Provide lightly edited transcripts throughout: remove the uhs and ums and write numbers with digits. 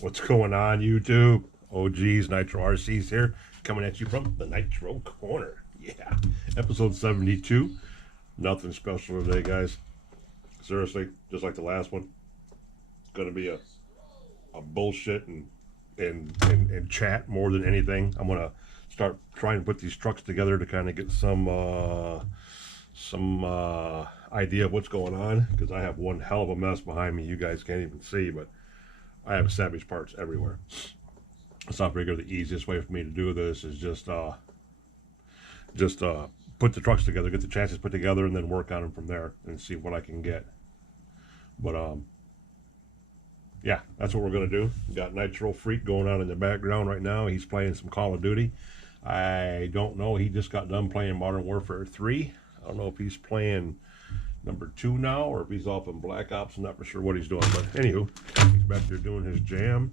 What's going on, YouTube? Oh geez, Nitro RC's here, coming at you from the Nitro Corner. Yeah, episode 72. Nothing special today, guys. Seriously, just like the last one. It's gonna be a bullshit and chat more than anything. I'm gonna start trying to put these trucks together to kind of get some idea of what's going on, because I have one hell of a mess behind me. You guys can't even see, but I have savage parts everywhere. So I figure the easiest way for me to do this is just put the trucks together, get the chassis put together, and then work on them from there and see what I can get. But yeah, that's what we're gonna do. Got Nitro Freak going on in the background right now. He's playing some Call of Duty. I don't know. He just got done playing Modern Warfare 3. I don't know if he's playing number 2 now or if he's off in Black Ops. I'm not for sure what he's doing. But anywho, he's back there doing his jam,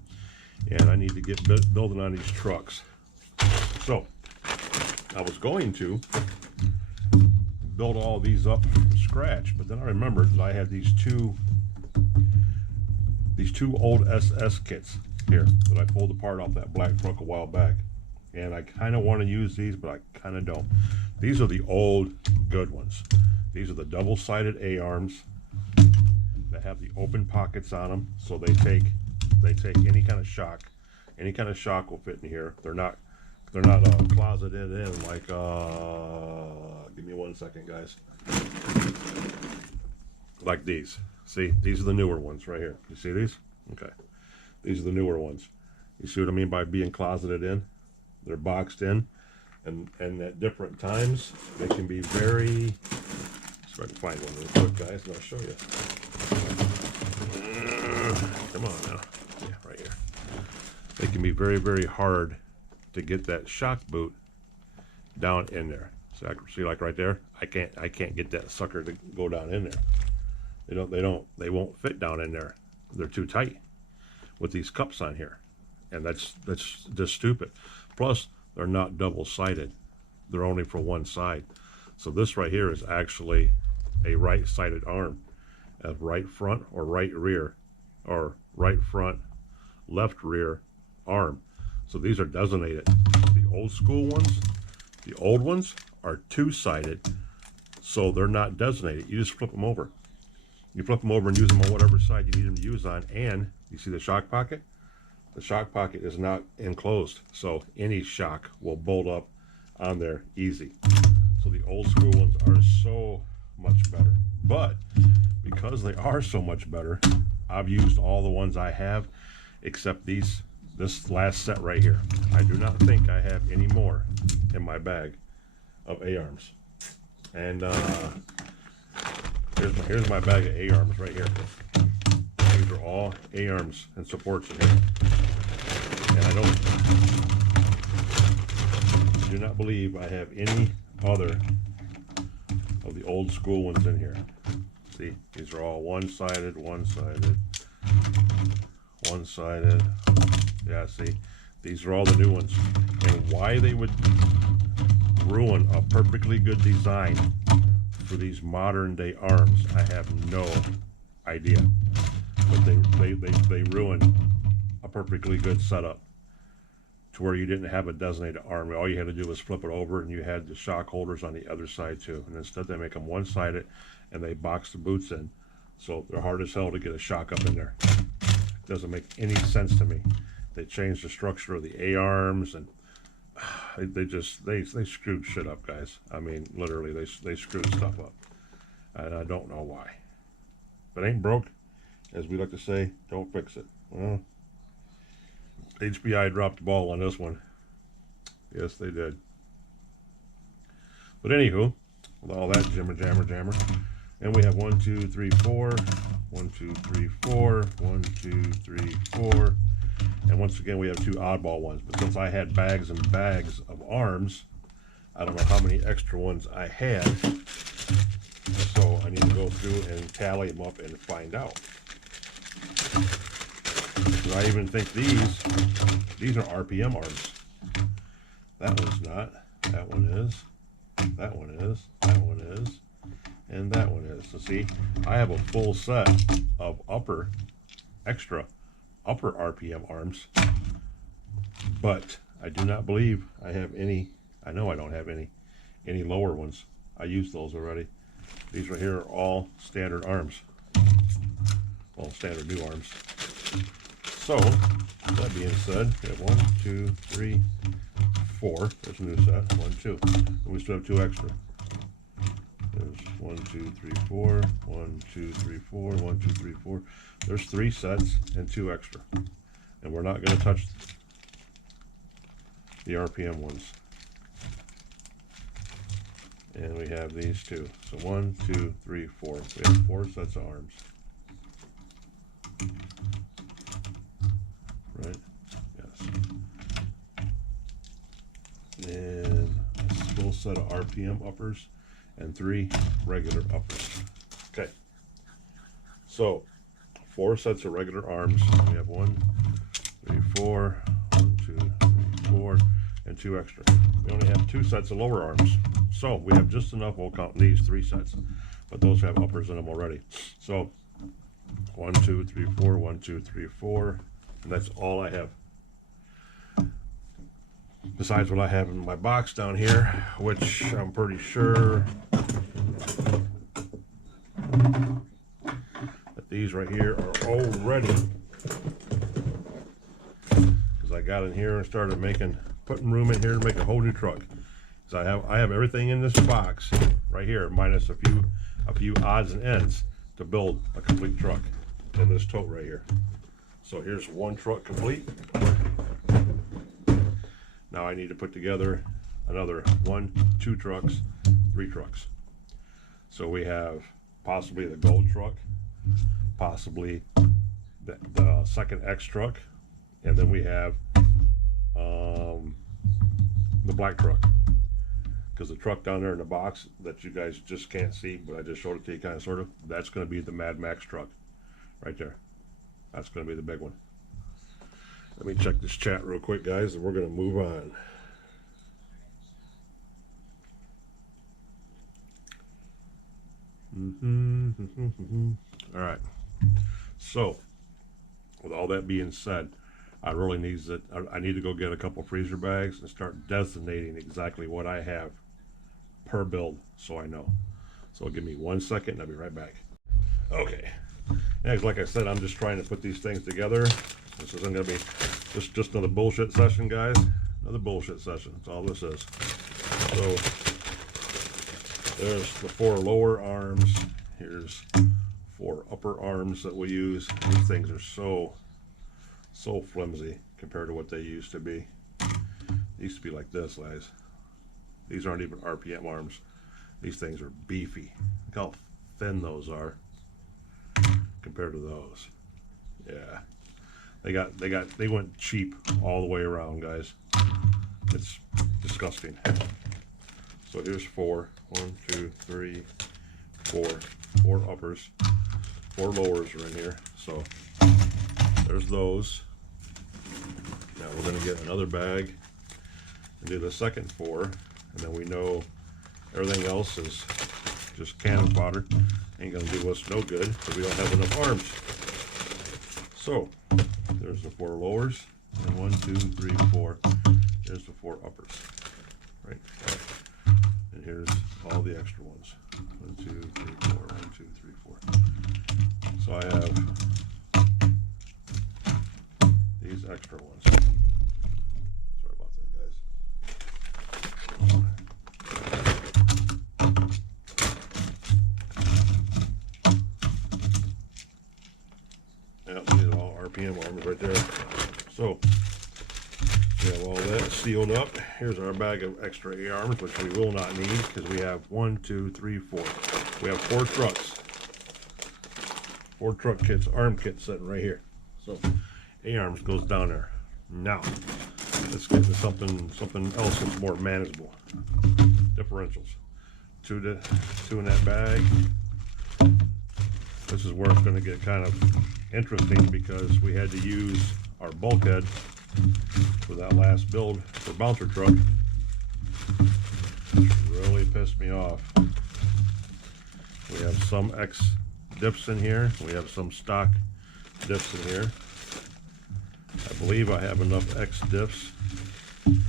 and I need to get building on these trucks. So I was going to build all these up from scratch, but then I remembered that I had these two old SS kits here that I pulled apart off that black truck a while back, and I kind of want to use these, but I kind of don't. These are the old good ones. These are the double-sided A-arms that have the open pockets on them, so they take any kind of shock. Any kind of shock will fit in here. They're not closeted in like give me 1 second, guys. Like these. See, these are the newer ones right here. You see these? Okay. These are the newer ones. You see what I mean by being closeted in? They're boxed in, and at different times they can be very. See if I can find one real quick, guys, and I'll show you. Come on now. Yeah, right here. They can be very, very hard to get that shock boot down in there. So see, like right there, I can't get that sucker to go down in there. They won't fit down in there. They're too tight with these cups on here, and that's just stupid. Plus, they're not double-sided. They're only for one side. So this right here is actually a right-sided arm, of right front or right rear, or right front, left rear arm. So these are designated. The old school ones, the old ones are two-sided, so they're not designated. You just flip them over. You flip them over and use them on whatever side you need them to use on. And you see the shock pocket? The shock pocket is not enclosed, so any shock will bolt up on there easy. So the old school ones are so much better. But because they are so much better, I've used all the ones I have except this last set right here. I do not think I have any more in my bag of A-arms. And here's my bag of A-arms right here. These are all A-arms and supports in here. And I do not believe I have any other of the old school ones in here. See, these are all one-sided, one-sided, one-sided. Yeah, see, these are all the new ones. And why they would ruin a perfectly good design for these modern day arms, I have no idea. But they ruined a perfectly good setup to where you didn't have a designated arm. All you had to do was flip it over, and you had the shock holders on the other side too. And instead they make them one-sided, and they box the boots in, so they're hard as hell to get a shock up in there. Doesn't make any sense to me. They changed the structure of the A-arms, and they screwed shit up, guys. I mean, literally, they screwed stuff up, and I don't know why. If it ain't broke, as we like to say, don't fix it. Well, HBI dropped the ball on this one. Yes, they did. But anywho, with all that jammer, and we have 1, 2, 3, 4, 1, 2, 3, 4, 1, 2, 3, 4, and once again we have 2 oddball ones. But since I had bags and bags of arms, I don't know how many extra ones I had, so I need to go through and tally them up and find out. And I even think these are RPM arms. That one's not. That one is. That one is. That one is. And that one is. So see, I have a full set of upper extra upper RPM arms, but I do not believe I have any. I know I don't have any lower ones. I used those already. These right here are all standard arms. Well, standard new arms. So, that being said, we have 1, 2, 3, 4. There's a new set. 1, 2. And we still have 2 extra. There's 1, 2, 3, 4. 1, 2, 3, 4. 1, 2, 3, 4. There's 3 sets and 2 extra. And we're not going to touch the RPM ones. And we have these 2. So 1, 2, 3, 4. We have 4 sets of arms. Right? Yes. And a full set of RPM uppers and 3 regular uppers. Okay. So 4 sets of regular arms. We have 1, 3, 4, 1, 2, 3, 4, and 2 extra. We only have 2 sets of lower arms. So we have just enough. We'll count these 3 sets, but those have uppers in them already. So 1, 2, 3, 4, 1, 2, 3, 4, and that's all I have. Besides what I have in my box down here, which I'm pretty sure that these right here are all ready, because I got in here and started putting room in here to make a whole new truck. So I have everything in this box right here, minus a few odds and ends to build a complete truck in this tote right here. So here's one truck complete. Now I need to put together another 1, 2 trucks, 3 trucks. So we have possibly the gold truck, possibly the second X truck, and then we have the black truck. Because the truck down there in the box that you guys just can't see, but I just showed it to you kind of sort of, that's going to be the Mad Max truck right there. That's going to be the big one. Let me check this chat real quick, guys, and we're going to move on. All right. So, with all that being said, I really I need to go get a couple freezer bags and start designating exactly what I have per build, so I know. So give me 1 second and I'll be right back. Okay. Next, like I said, I'm just trying to put these things together. This isn't going to be just another bullshit session, guys. Another bullshit session. That's all this is. So there's the 4 lower arms. Here's 4 upper arms that we use. These things are so flimsy compared to what they used to be. They used to be like this, guys. These aren't even RPM arms. These things are beefy. Look how thin those are compared to those. Yeah, they went cheap all the way around, guys. It's disgusting. So here's 4. 1, 2, 3, 4. 4 uppers. 4 lowers are in here. So there's those. Now we're going to get another bag and do the second 4, and then we know everything else is just cannon fodder. Ain't going to do us no good because we don't have enough arms. So there's the 4 lowers, and 1, 2, 3, 4. There's the 4 uppers, right? And here's all the extra ones. 1, 2, 3, 4. 1, 2, 3, 4. So I have these extra ones. Sorry about that, guys. Yep, these are all RPM arms right there. So we have all that sealed up. Here's our bag of extra A arms, which we will not need because we have 1, 2, 3, 4. We have 4 trucks. 4 truck kits, arm kits sitting right here. So A-arms goes down there. Now, let's get to something else that's more manageable. Differentials. 2 in that bag. This is where it's going to get kind of interesting because we had to use our bulkhead for that last build for bouncer truck. Which really pissed me off. We have some X dips in here. We have some stock dips in here. believe I have enough X diffs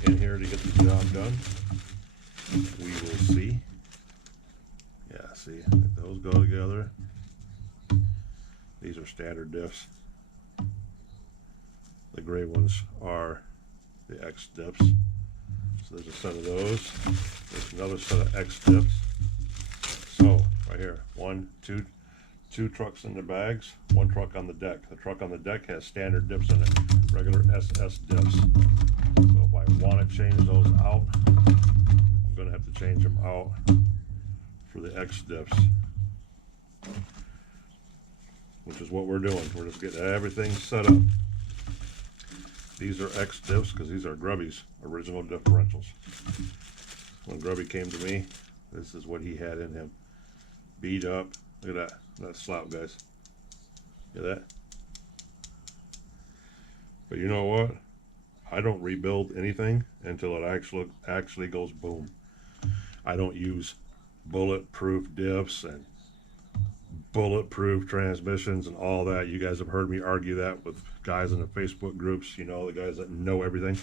in here to get the job done. We will see. Yeah, see, those go together. These are standard diffs. The gray ones are the X diffs. So there's a set of those. There's another set of X diffs. So right here, two trucks in the bags, one truck on the deck. The truck on the deck has standard dips in it, regular SS dips. So if I want to change those out, I'm going to have to change them out for the X dips, which is what we're doing. We're just getting everything set up. These are X diffs because these are Grubby's original differentials. When Grubby came to me, this is what he had in him. Beat up. Look at that slop, guys. See that? But you know what? I don't rebuild anything until it actually goes boom. I don't use bulletproof diffs and bulletproof transmissions and all that. You guys have heard me argue that with guys in the Facebook groups, you know, the guys that know everything.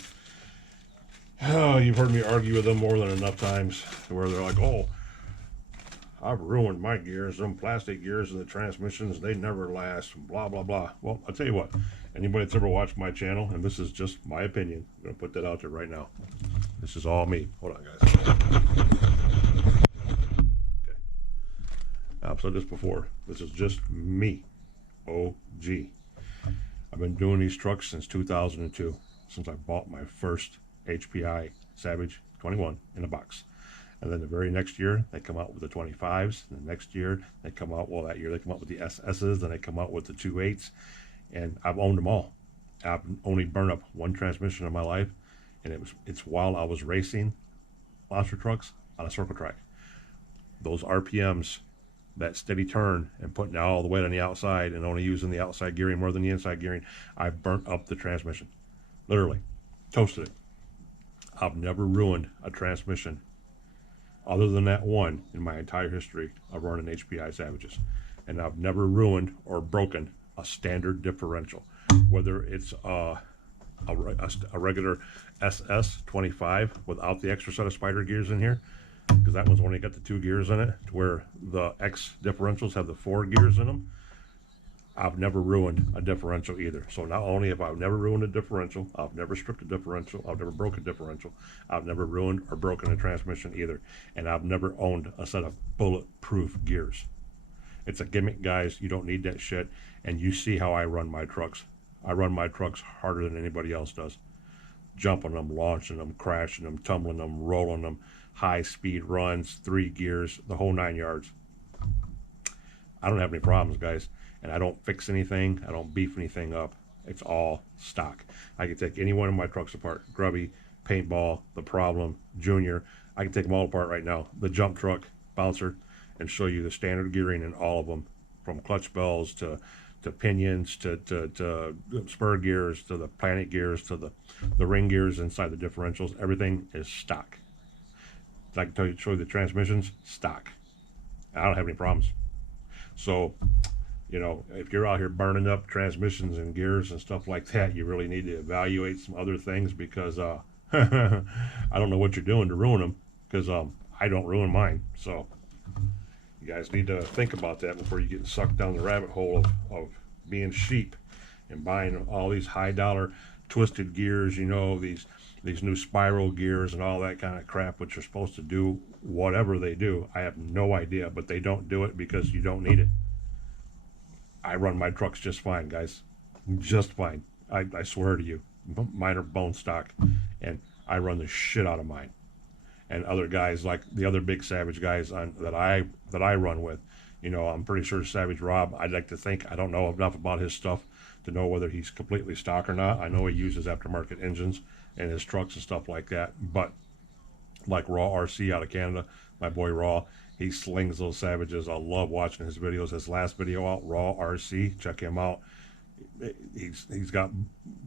Oh, you've heard me argue with them more than enough times where they're like, oh, I've ruined my gears, them plastic gears and the transmissions, they never last, blah, blah, blah. Well, I'll tell you what, anybody that's ever watched my channel, and this is just my opinion, I'm going to put that out there right now. This is all me. Hold on, guys. Okay. I've said this before. This is just me. OG. I've been doing these trucks since 2002, since I bought my first HPI Savage 21 in a box. And then the very next year, they come out with the 25s. And the next year, they come out, well, that year they come out with the SSs. Then they come out with the 28s. And I've owned them all. I've only burned up one transmission in my life. And it's while I was racing monster trucks on a circle track. Those RPMs, that steady turn and putting all the weight on the outside and only using the outside gearing more than the inside gearing, I've burnt up the transmission. Literally. Toasted it. I've never ruined a transmission other than that one in my entire history of running HPI Savages. And I've never ruined or broken a standard differential, whether it's a regular SS 25 without the extra set of spider gears in here, because that one's only got the 2 gears in it, to where the X differentials have the 4 gears in them. I've never ruined a differential either. So not only have I never ruined a differential, I've never stripped a differential, I've never broken a differential, I've never ruined or broken a transmission either. And I've never owned a set of bulletproof gears. It's a gimmick, guys. You don't need that shit. And you see how I run my trucks. I run my trucks harder than anybody else does. Jumping them, launching them, crashing them, tumbling them, rolling them, high speed runs, 3 gears, the whole 9 yards. I don't have any problems, guys. And I don't fix anything. I don't beef anything up. It's all stock. I can take any one of my trucks apart. Grubby, Paintball, The Problem, Junior. I can take them all apart right now. The jump truck, Bouncer, and show you the standard gearing in all of them, from clutch bells to pinions to spur gears to the planet gears to the ring gears inside the differentials. Everything is stock. I can show you the transmissions, stock. I don't have any problems. So, you know, if you're out here burning up transmissions and gears and stuff like that, you really need to evaluate some other things, because I don't know what you're doing to ruin them, because I don't ruin mine. So you guys need to think about that before you get sucked down the rabbit hole of being sheep and buying all these high dollar twisted gears, you know, these new spiral gears and all that kind of crap, which are supposed to do whatever they do. I have no idea, but they don't do it because you don't need it. I run my trucks just fine, guys. Just fine. I swear to you. Mine are bone stock, and I run the shit out of mine. And other guys, like the other big Savage guys that I run with, you know, I'm pretty sure Savage Rob, I'd like to think, I don't know enough about his stuff to know whether he's completely stock or not. I know he uses aftermarket engines in his trucks and stuff like that. But like Raw RC out of Canada, my boy Raw, he slings those Savages. I love watching his videos. His last video out, Raw RC, check him out. He's got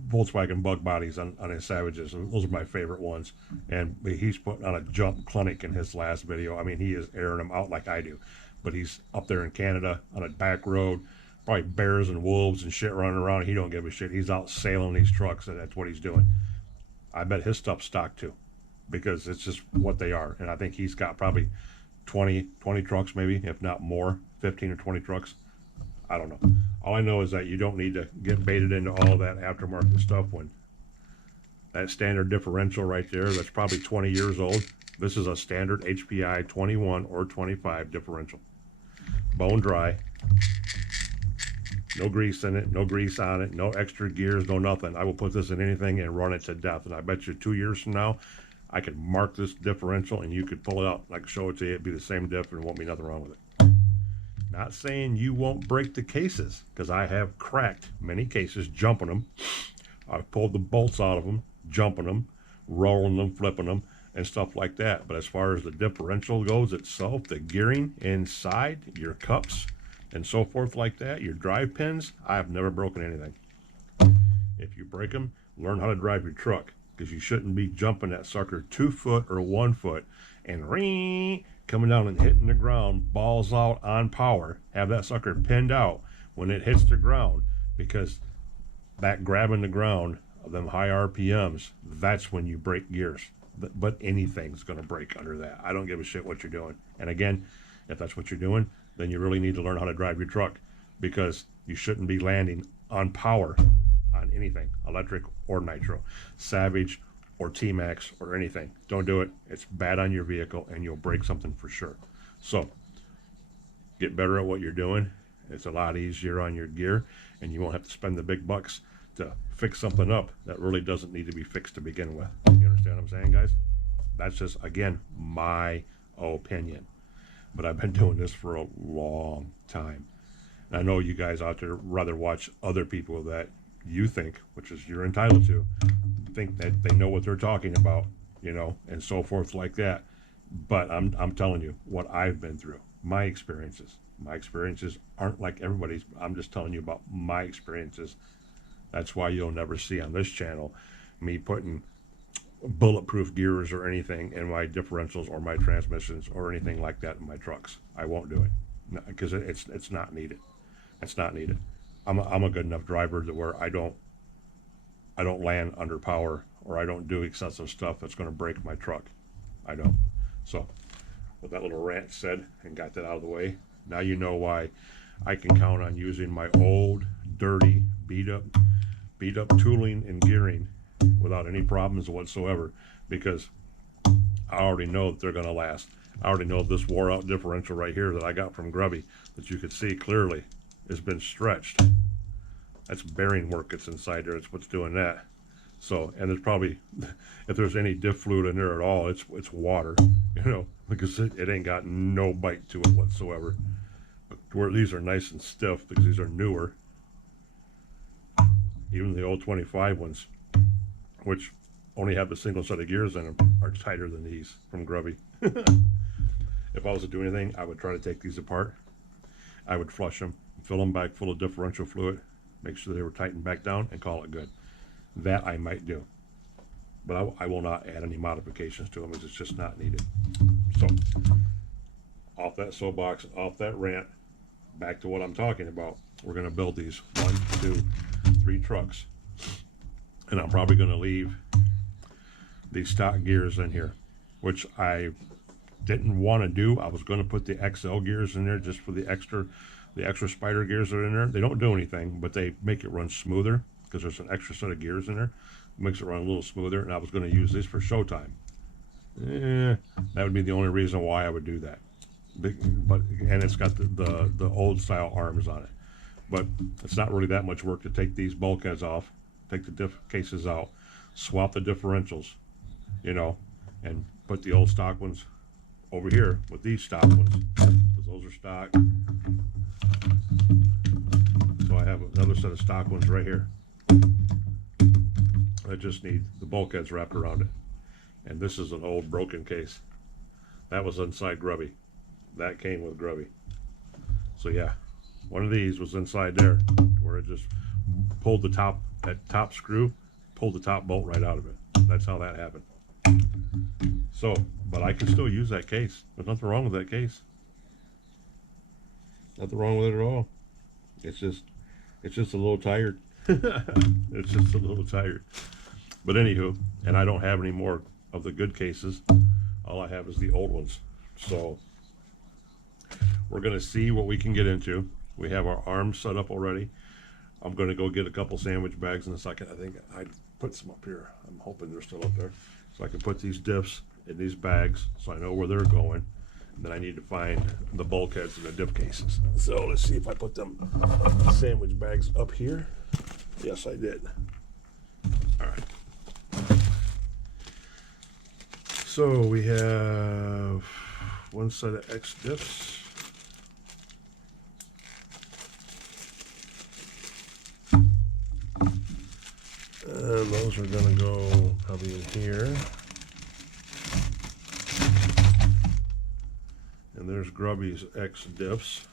Volkswagen bug bodies on his Savages. Those are my favorite ones. And he's putting on a jump clinic in his last video. I mean, he is airing them out like I do. But he's up there in Canada on a back road, probably bears and wolves and shit running around. He don't give a shit. He's out sailing these trucks, and that's what he's doing. I bet his stuff's stocked too, because it's just what they are. And I think he's got probably 20 trucks, maybe, if not more, 15 or 20 trucks. I don't know. All I know is that you don't need to get baited into all that aftermarket stuff when that standard differential right there, that's probably 20 years old. This is a standard HPI 21 or 25 differential. Bone dry. No grease in it, no grease on it, no extra gears, no nothing. I will put this in anything and run it to death. And I bet you 2 years from now, I could mark this differential and you could pull it out. I could show it to you. It'd be the same diff and there won't be nothing wrong with it. Not saying you won't break the cases, because I have cracked many cases jumping them. I've pulled the bolts out of them, jumping them, rolling them, flipping them, and stuff like that. But as far as the differential goes itself, the gearing inside, your cups, and so forth like that, your drive pins, I've never broken anything. If you break them, learn how to drive your truck, because you shouldn't be jumping that sucker 2 foot or 1 foot and ring, coming down and hitting the ground, balls out on power, have that sucker pinned out when it hits the ground, because that grabbing the ground of them high RPMs, that's when you break gears. But anything's going to break under that. I don't give a shit what you're doing. And again, if that's what you're doing, then you really need to learn how to drive your truck, because you shouldn't be landing on power on anything, electric or nitro, Savage or T-Max or anything. Don't do it. It's bad on your vehicle and you'll break something for sure. So get better at what you're doing. It's a lot easier on your gear, and you won't have to spend the big bucks to fix something up that really doesn't need to be fixed to begin with. You understand what I'm saying, guys? That's just, again, my opinion. But I've been doing this for a long time. And I know you guys out there rather watch other people that you think, which is you're entitled to, think that they know what they're talking about, you know, and so forth like that. But I'm telling you what I've been through, my experiences. My experiences aren't like everybody's. I'm just telling you about my experiences. That's why you'll never see on this channel me putting bulletproof gears or anything in my differentials or my transmissions or anything like that in my trucks. I won't do it, because it's not needed. It's not needed. I'm a good enough driver to where I don't land under power, or I don't do excessive stuff that's going to break my truck. I don't. So with that little rant said and got that out of the way, now you know why I can count on using my old, dirty, beat up tooling and gearing without any problems whatsoever, because I already know that they're going to last. I already know this wore out differential right here that I got from Grubby, that you could see clearly has been stretched. That's bearing work that's inside there. It's what's doing that. So, and there's probably, if there's any diff fluid in there at all, it's water, you know, because it ain't got no bite to it whatsoever. But where these are nice and stiff, because these are newer. Even the old 25 ones, which only have a single set of gears in them, are tighter than these from Grubby. If I was to do anything, I would try to take these apart. I would flush them, fill them back full of differential fluid, make sure they were tightened back down, and call it good. That I might do, but I will not add any modifications to them, because it's just not needed. So, off that soapbox, off that rant, back to what I'm talking about. We're going to build these 1, 2, 3 trucks, and I'm probably going to leave these stock gears in here, which I didn't want to do. I was going to put the XL gears in there just for the extra spider gears that are in there. They don't do anything, but they make it run smoother, because there's an extra set of gears in there. It makes it run a little smoother, and I was going to use these for showtime. That would be the only reason why I would do that. And it's got the old style arms on it. But it's not really that much work to take these bulkheads off, take the diff cases out, swap the differentials, you know, and put the old stock ones over here with these stock ones, because those are stock. So I have another set of stock ones right here. I just need the bulkheads wrapped around it. And this is an old broken case. That was inside Grubby. That came with Grubby. So yeah, one of these was inside there, where it just pulled the top, that top screw, pulled the top bolt right out of it. That's how that happened. So, but I can still use that case. There's nothing wrong with that case. Nothing wrong with it at all. It's just a little tired. It's just a little tired. But anywho, and I don't have any more of the good cases. All I have is the old ones. So we're gonna see what we can get into. We have our arms set up already. I'm gonna go get a couple sandwich bags in a second. I think I put some up here. I'm hoping they're still up there. So I can put these diffs in these bags so I know where they're going. And then I need to find the bulkheads and the dip cases. So let's see if I put them sandwich bags up here. Yes, I did. All right. So we have one set of X diffs. And those are going to go probably in here. And there's Grubby's X diffs,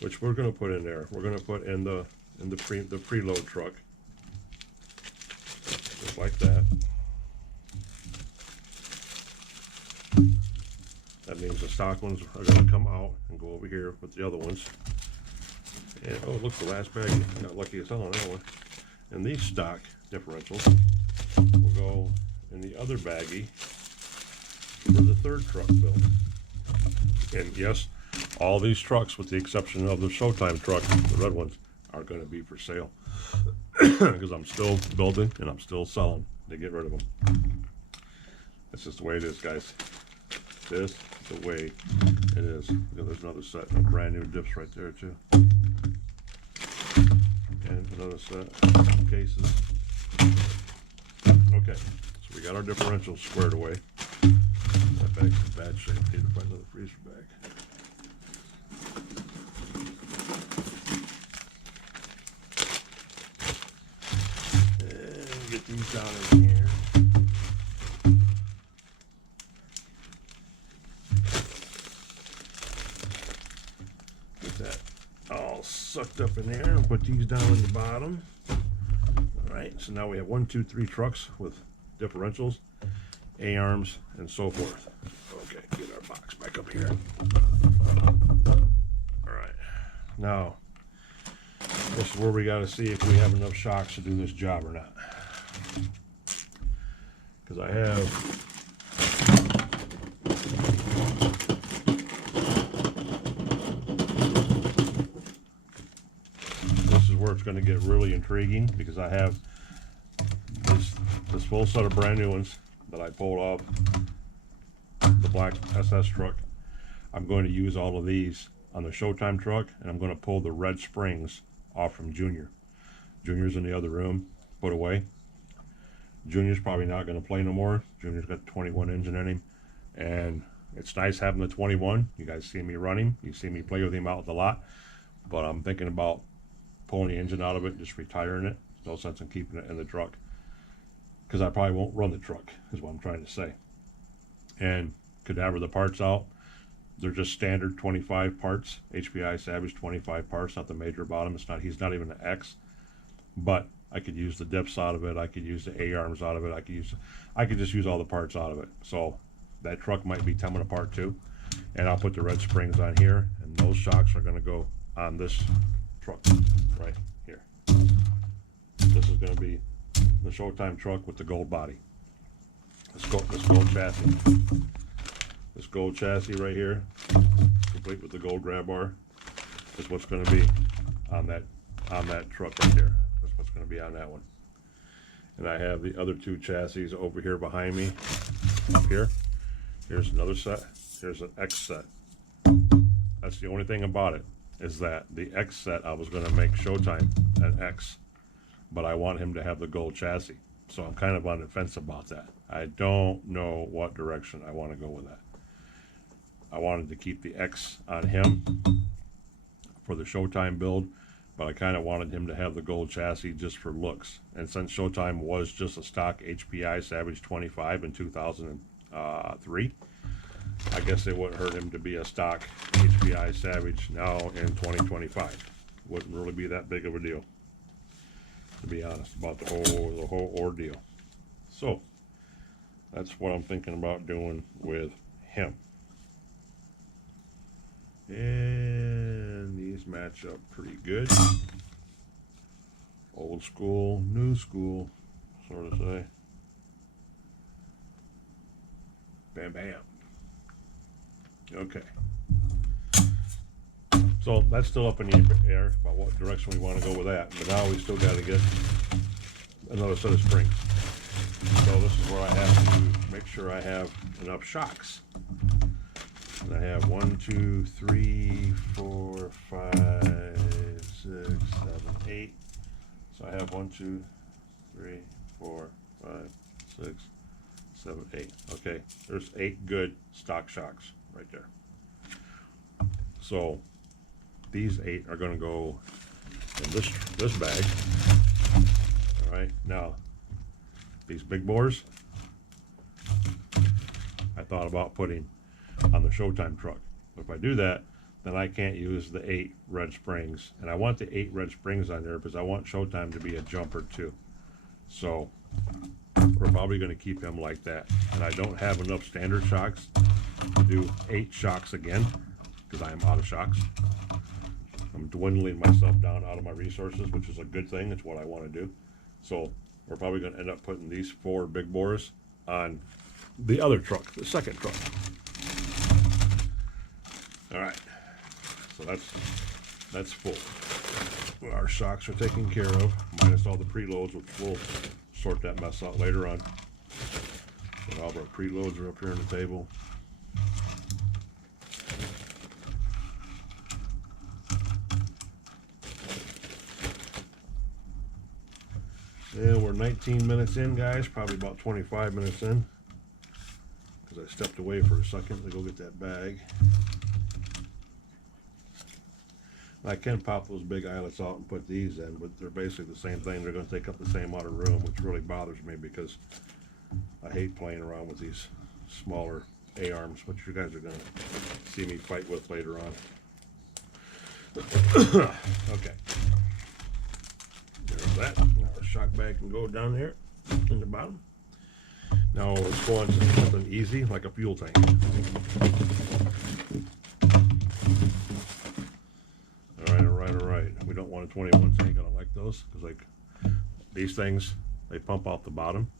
which we're going to put in there. We're going to put in the preload truck, just like that. That means the stock ones are going to come out and go over here with the other ones. And oh, look, the last bag, I got lucky as hell on that one. And these stock differentials will go in the other baggie for the third truck build. And yes, all these trucks, with the exception of the Showtime truck, the red ones, are going to be for sale. Because I'm still building and I'm still selling to get rid of them. That's just the way it is, guys. This is the way it is. Look, there's another set of brand new dips right there, too. And another set of cases. Okay, so we got our differentials squared away. That bag's in bad shape. Need to find another freezer bag. And get these down in here. Get that all sucked up in there and put these down in the bottom. Alright, so now we have 1, 2, 3 trucks with differentials, A-arms, and so forth. Okay, get our box back up here. Alright, now this is where we got to see if we have enough shocks to do this job or not. Because I have where it's going to get really intriguing, because I have this full set of brand new ones that I pulled off the black SS truck. I'm going to use all of these on the Showtime truck, and I'm going to pull the red springs off from Junior. Junior's in the other room, put away. Junior's probably not going to play no more. Junior's got the 21 engine in him, and it's nice having the 21. You guys see me run him, you see me play with him out with a lot, but I'm thinking about pulling the engine out of it, just retiring it. No sense in keeping it in the truck, because I probably won't run the truck, is what I'm trying to say. And cadaver the parts out. They're just standard 25 parts, HPI Savage 25 parts, not the major bottom. It's not, he's not even an X, but I could use the dips out of it. I could use the A-arms out of it. I could just use all the parts out of it. So that truck might be coming apart too. And I'll put the red springs on here, and those shocks are going to go on this truck right here. This is going to be the Showtime truck with the gold body. This gold chassis. This gold chassis right here, complete with the gold grab bar, is what's going to be on that truck right there. That's what's going to be on that one. And I have the other two chassis over here behind me. Up here. Here's another set. Here's an X set. That's the only thing about it, is that the X set, I was going to make Showtime an X, but I want him to have the gold chassis. So I'm kind of on the fence about that. I don't know what direction I want to go with that. I wanted to keep the X on him for the Showtime build, but I kind of wanted him to have the gold chassis just for looks. And since Showtime was just a stock HPI Savage 25 in 2003, I guess it wouldn't hurt him to be a stock HPI Savage now in 2025. Wouldn't really be that big of a deal, to be honest, about the whole ordeal. So that's what I'm thinking about doing with him. And these these match up pretty good. Old school, new school, sort of say. Bam, bam. Okay. So that's still up in the air about what direction we want to go with that. But now we still got to get another set of springs. So this is where I have to make sure I have enough shocks. And I have 1, 2, 3, 4, 5, 6, 7, 8. So I have 1, 2, 3, 4, 5, 6, 7, 8. Okay, there's 8 good stock shocks right there. So these 8 are going to go in this bag. All right, now these big bores, I thought about putting on the Showtime truck. But if I do that, then I can't use the 8 red springs. And I want the 8 red springs on there because I want Showtime to be a jumper too. So we're probably going to keep him like that. And I don't have enough standard shocks to do 8 shocks again because I am out of shocks. I'm dwindling myself down out of my resources, which is a good thing. It's what I want to do. So we're probably going to end up putting these 4 big bores on the other truck, the second truck. All right, so that's full. Our shocks are taken care of, minus all the preloads, which we'll sort that mess out later on. But all of our preloads are up here on the table. And we're 19 minutes in, guys, probably about 25 minutes in, because I stepped away for a second to go get that bag. I can pop those big eyelets out and put these in, but they're basically the same thing. They're going to take up the same amount of room, which really bothers me because I hate playing around with these smaller A-arms, which you guys are going to see me fight with later on. Okay. There's that. Now the shock bag can go down there in the bottom. Now let's go on to something easy, like a fuel tank. All right. We don't want a 21 tank. I don't like those because, like, these things, they pump out the bottom,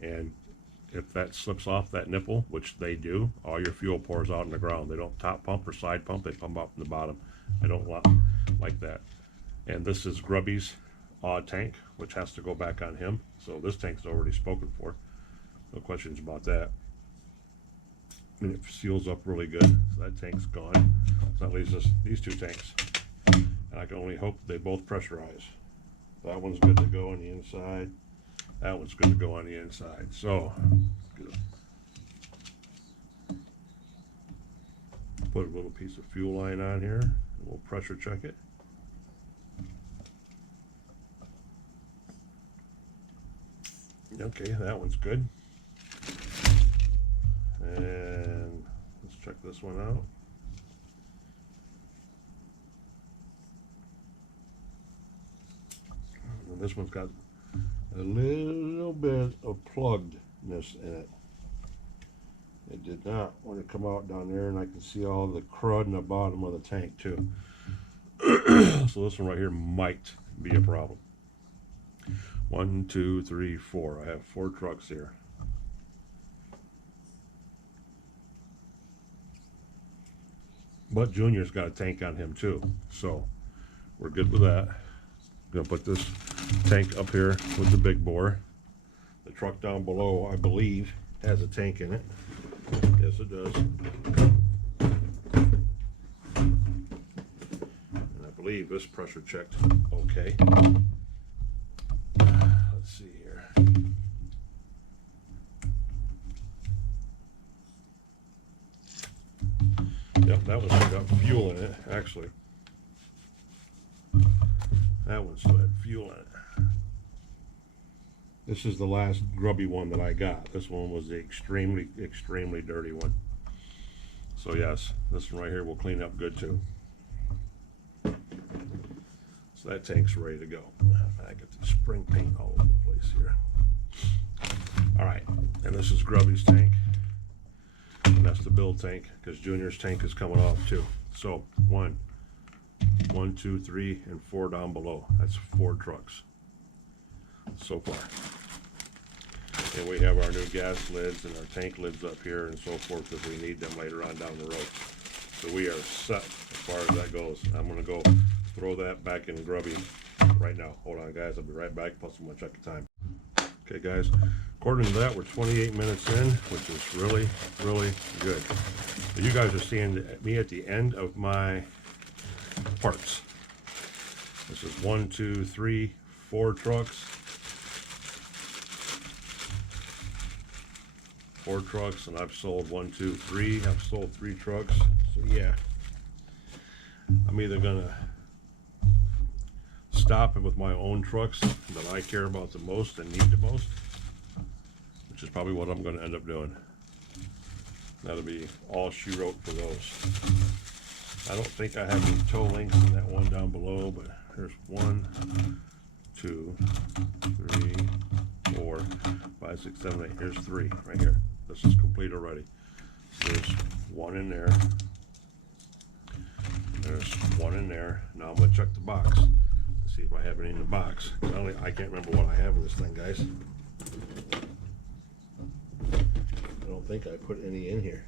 and if that slips off that nipple, which they do, all your fuel pours out in the ground. They don't top pump or side pump. They pump out from the bottom. I don't like that. And this is Grubby's odd tank, which has to go back on him. So this tank's already spoken for. No questions about that. And it seals up really good. So that tank's gone. So that leaves us these 2 tanks. And I can only hope they both pressurize. That one's good to go on the inside. That one's good to go on the inside. So, put a little piece of fuel line on here. And we'll pressure check it. Okay, that one's good. And let's check this one out. And this one's got a little bit of pluggedness in it. It did not want to come out down there, and I can see all the crud in the bottom of the tank too. So this one right here might be a problem. 1, 2, 3, 4. I have 4 trucks here. But Junior's got a tank on him too, so we're good with that. I'm gonna put this tank up here with the big bore. The truck down below, I believe, has a tank in it. Yes, it does. And I believe this pressure checked okay. Let's see here. Yep, that one's still got fuel in it, actually. That one still had fuel in it. This is the last grubby one that I got. This one was the extremely, extremely dirty one. So yes, this one right here will clean up good too. So that tank's ready to go. I get the spring paint all over the place here. All right, and this is Grubby's tank. And that's the build tank, because Junior's tank is coming off too. So 1, 1, 2, 3, and 4 down below. That's 4 trucks so far. And we have our new gas lids and our tank lids up here and so forth if we need them later on down the road. So we are set as far as that goes. I'm going to go throw that back in Grubby right now. Hold on, guys. I'll be right back. Plus, I'm going to check the time. Okay, guys. According to that, we're 28 minutes in, which is really, really good. So you guys are seeing me at the end of my parts. This is 1, 2, 3, 4 trucks. 4 trucks, and I've sold 1, 2, 3. I've sold 3 trucks. So yeah, I'm either gonna stop with my own trucks that I care about the most and need the most, which is probably what I'm going to end up doing. That'll be all she wrote for those. I don't think I have any tow links in that one down below, but here's 1, 2, 3, 4, 5, 6, 7, 8. Here's 3 right here. This is complete already. There's 1 in there. There's 1 in there. Now I'm going to check the box. See if I have any in the box. I can't remember what I have in this thing, guys. I don't think I put any in here.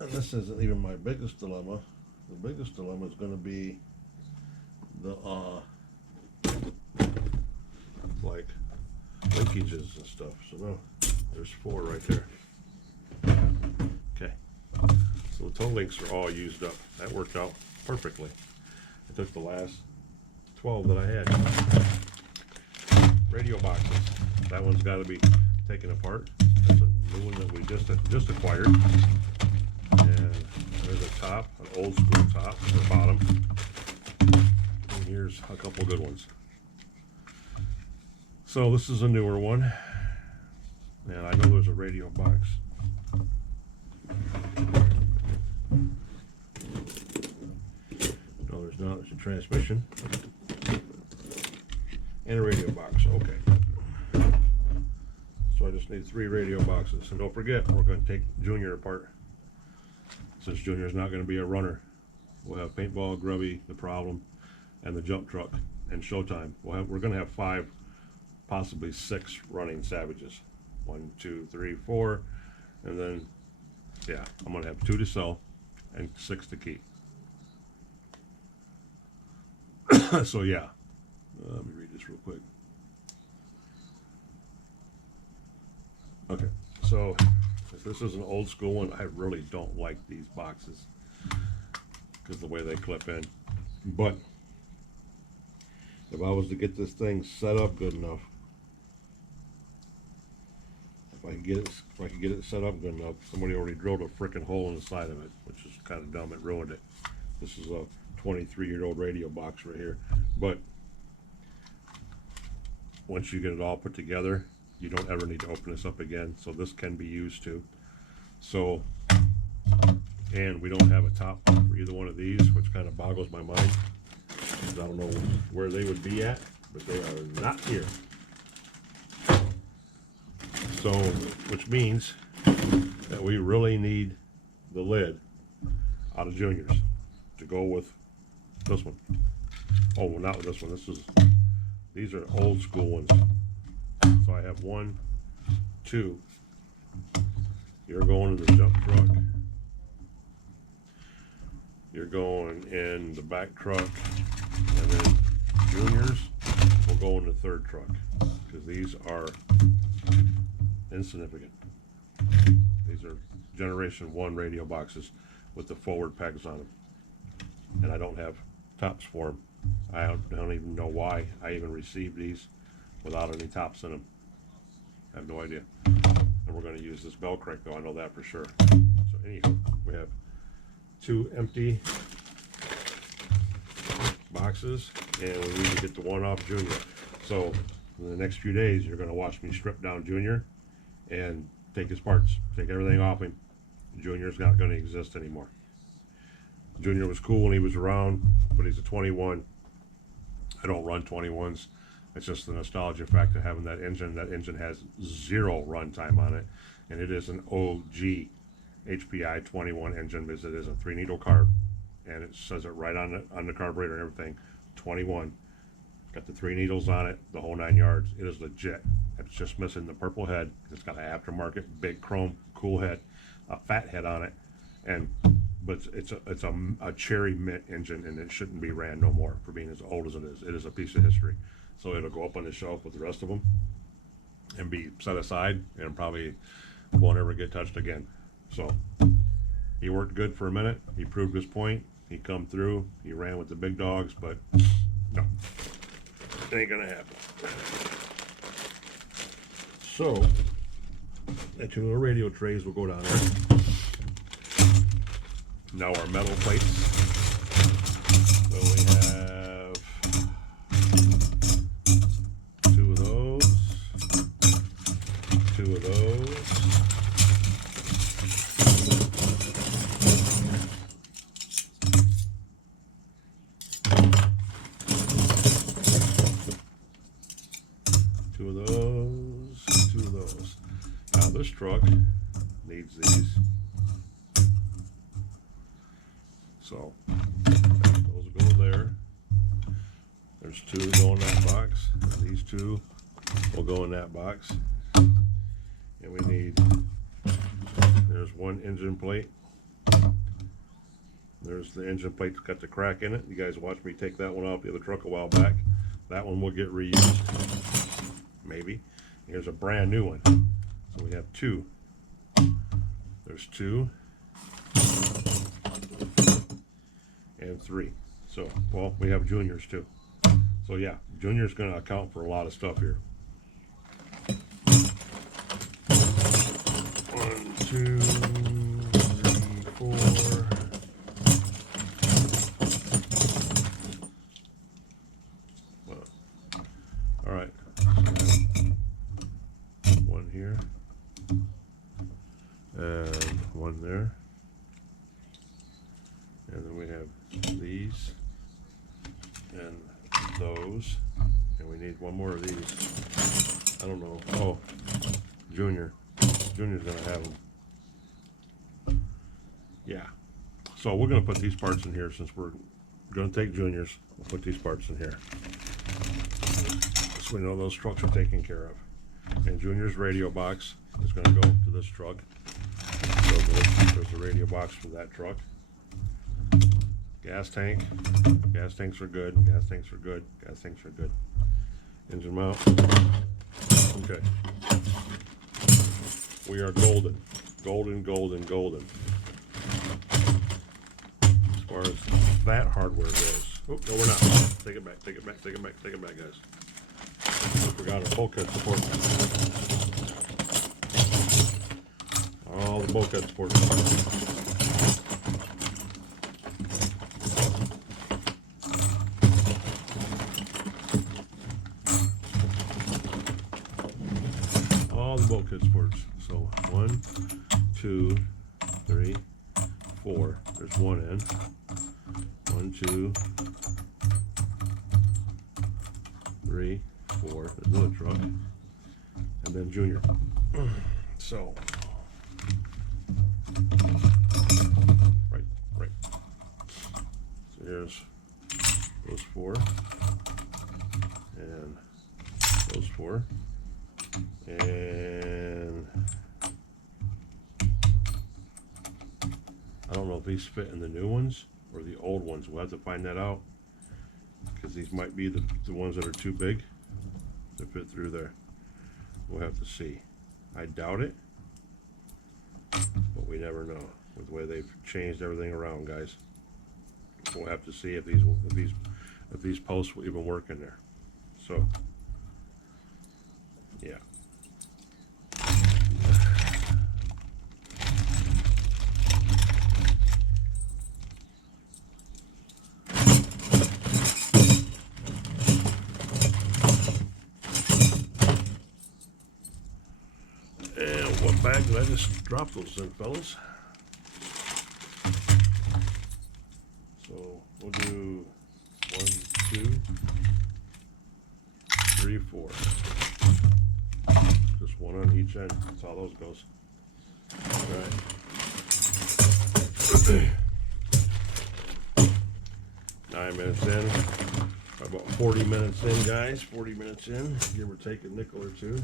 And this isn't even my biggest dilemma. The biggest dilemma is going to be the like linkages and stuff. So no, there's 4 right there. Okay. So the tow links are all used up. That worked out perfectly. I took the last 12 that I had. Radio boxes. That one's got to be taken apart. That's a new one that we just acquired. And there's a top, an old school top, or bottom. And here's a couple good ones. So this is a newer one. And I know there's a radio box. No, there's not. It's a transmission and a radio box. Okay. So I just need 3 radio boxes. And don't forget, we're going to take Junior apart. Since Junior's not going to be a runner, we'll have Paintball, Grubby, The Problem, and the Jump Truck, and Showtime. We're going to have 5, possibly 6 running Savages. 1, 2, 3, 4, and then, yeah, I'm going to have 2 to sell and 6 to keep. So yeah, let me read this real quick. Okay, so if this is an old school one, I really don't like these boxes because the way they clip in. But if I was to get this thing set up good enough, if I could get it set up good enough, somebody already drilled a freaking hole in the side of it, which is kind of dumb. It ruined it. This is a 23-year-old radio box right here. But once you get it all put together, you don't ever need to open this up again. So this can be used too. So, and we don't have a top for either one of these, which kind of boggles my mind. I don't know where they would be at, but they are not here. So, which means that we really need the lid out of Junior's to go with this one. Oh, well, not with this one. These are old school ones. So I have 1, 2. You're going in the jump truck. You're going in the back truck, and then Junior's will go in the 3rd truck because these are insignificant. These are generation 1 radio boxes with the forward pegs on them, and I don't have tops for them. I don't even know why I even received these without any tops in them. I have no idea. And we're going to use this bell crank though, I know that for sure. So anyhow, we have 2 empty boxes, and we need to get the one off Junior. So in the next few days, you're going to watch me strip down Junior and take his parts, take everything off him. Junior's not going to exist anymore. Junior was cool when he was around, but he's a 21. I don't run 21s. It's just the nostalgia factor having that engine. That engine has 0 run time on it, and it is an OG HPI 21 engine because it is a 3-needle carb. and it says it right on the carburetor and everything. 21. Got the 3 needles on it, the whole 9 yards. It is legit. It's just missing the purple head. It's got an aftermarket big chrome cool head, a fat head on it, but it's a cherry mint engine, and it shouldn't be ran no more for being as old as it is. It is a piece of history. So it'll go up on the shelf with the rest of them and be set aside, and probably won't ever get touched again. So he worked good for a minute. He proved his point. He come through. He ran with the big dogs, but no, it ain't gonna happen. So that 2 little radio trays will go down there. Now our metal plates. So we have 2 of those, 2 of those, 2 of those, 2 of those. Now this truck needs these. So those will go there. There's 2 that go in that box. And these 2 will go in that box. And we need, there's 1 engine plate. There's the engine plate that's got the crack in it. You guys watched me take that one off the other truck a while back. That one will get reused. Maybe. Here's a brand new one. So we have 2. There's 2. And 3. So, well, we have juniors too. So yeah, junior's going to account for a lot of stuff here. 1, 2, 3, 4. Well, all right. So 1 here and 1 there. And then we have these and those, and we need 1 more of these. I don't know. Oh, Junior's gonna have them. Yeah. So we're gonna put these parts in here since we're gonna take Junior's. We'll put these parts in here, so we know those trucks are taken care of. And Junior's radio box is gonna go to this truck. So there's the radio box for that truck. Gas tank. Gas tanks are good. Gas tanks are good. Gas tanks are good. Engine mount. Okay. We are golden. Golden, golden, golden. As far as that hardware goes. Oh, no, we're not. Take it back. Take it back. Take it back. Take it back, guys. I forgot our bulkhead support. All the bulkhead support. Bulkhead supports. So 1, 2, 3, 4. There's 1 in. 1, 2, 3, 4. There's another truck. And then Junior. So right. So here's those 4 and those 4. And I don't know if these fit in the new ones or the old ones. We'll have to find that out, because these might be the ones that are too big to fit through there. We'll have to see. I doubt it, but we never know with the way they've changed everything around, guys. We'll have to see if these posts will even work in there. So yeah. And what bag did I just drop those in, fellas? So we'll do 1, 2, 3, 4. Just 1 on each end. That's how those goes. All right. 9 minutes in. About 40 minutes in, guys. 40 minutes in, give or take a nickel or two.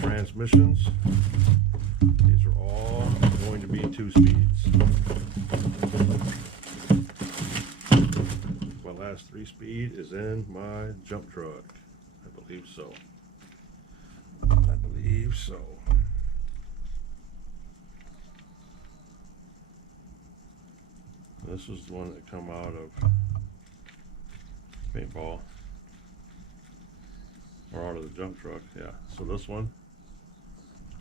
Transmissions. These are all going to be 2 speeds. My last 3-speed is in my jump truck. I believe so. I believe so. This is the one that come out of paintball, or out of the jump truck. Yeah, so this one,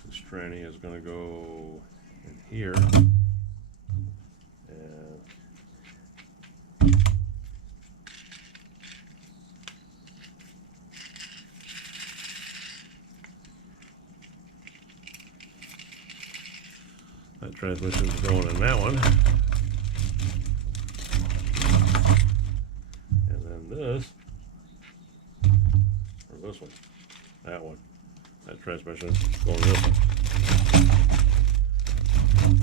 this tranny is going to go in here, and that transmission is going in that one. This, or this one, that one, that transmission going this one.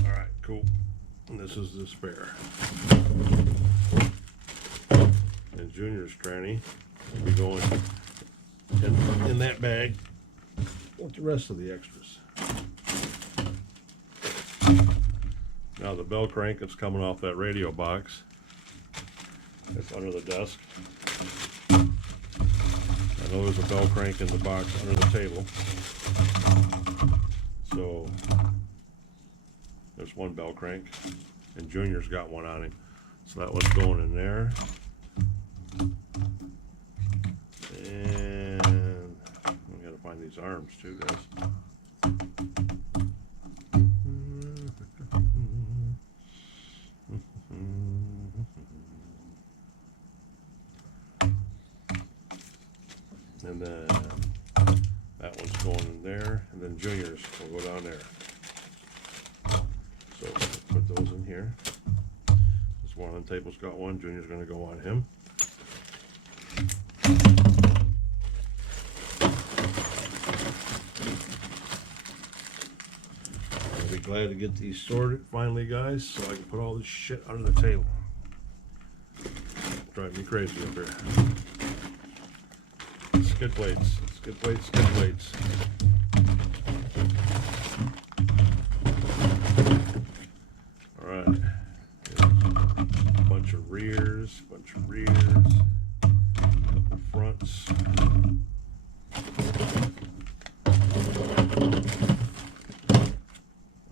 Alright, cool. And this is the spare. And Junior's tranny will be going in that bag with the rest of the extras. Now the bell crank that's coming off that radio box, it's under the desk. I know there's a bell crank in the box under the table. So there's one bell crank, and Junior's got one on him. So that one's going in there. And we gotta find these arms too, guys. And then that one's going in there, and then Junior's will go down there. So put those in here. This one on the table's got one. Junior's going to go on him. I'll be glad to get these sorted finally, guys, so I can put all this shit under the table. Drive me crazy up here. Skid plates, skid plates, skid plates. Alright. A bunch of rears, couple fronts.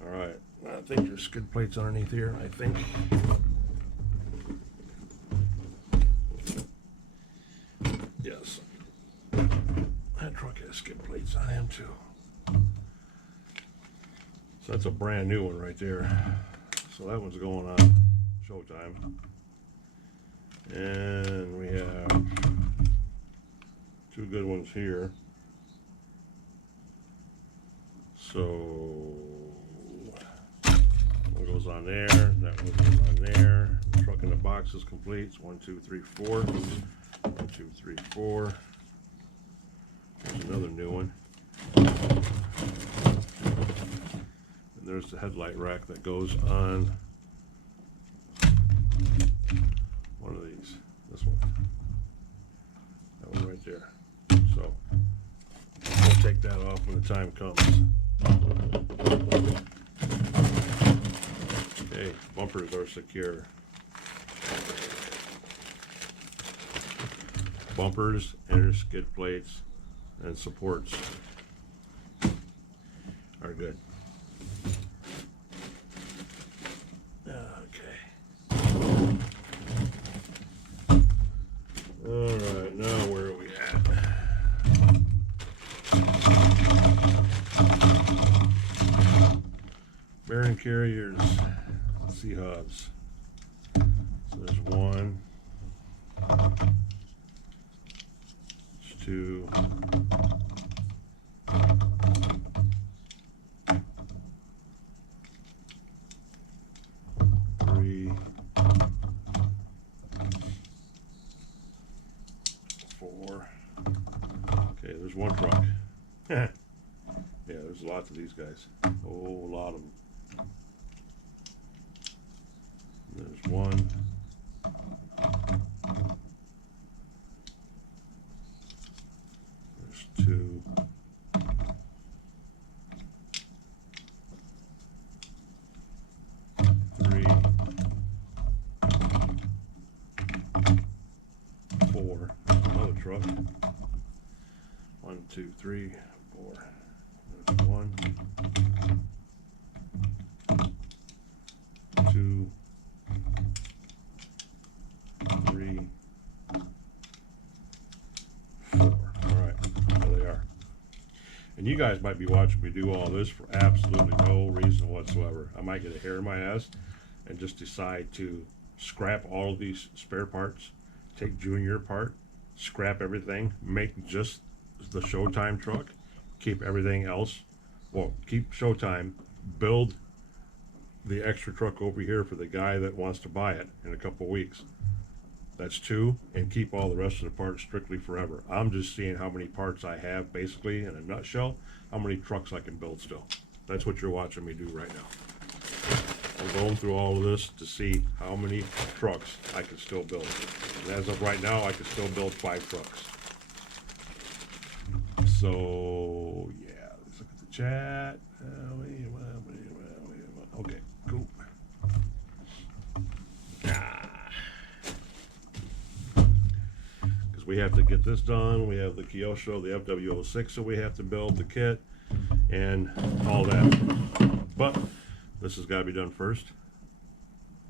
Alright, I think there's skid plates underneath here, I think. Yes. That truck has skid plates on him too. So that's a brand new one right there. So that one's going on Showtime. And we have 2 good ones here. So one goes on there, that one goes on there. The truck in the box is complete. It's 1, 2, 3, 4. 1, 2, 3, 4. There's another new one. And there's the headlight rack that goes on one of these. This one. That one right there. So we'll take that off when the time comes. Okay, bumpers are secure. Bumpers, inner skid plates, and supports are good. Okay. Alright, now where are we at? Bearing carriers, C-hubs. So there's 1. There's 2. 3, 4. Okay, there's 1 truck. Yeah, there's lots of these guys. A whole lot of them. There's 1, 2, 3, 4. Another truck. 1, 2, 3, 4. There's 1, 2, 3, 4. All right, there they are. And you guys might be watching me do all this for absolutely no reason whatsoever. I might get a hair in my ass and just decide to scrap all of these spare parts, take Junior apart, scrap everything, make just the Showtime truck, keep everything else, well, keep Showtime, build the extra truck over here for the guy that wants to buy it in a couple weeks. That's 2, and keep all the rest of the parts strictly forever. I'm just seeing how many parts I have, basically, in a nutshell, how many trucks I can build still. That's what you're watching me do right now. I'm going through all of this to see how many trucks I can still build. And as of right now, I can still build 5 trucks. So, yeah, let's look at the chat. Okay, cool. Because we have to get this done. We have the Kyosho, the FW06 that we have to build, the kit, and all that. But this has got to be done first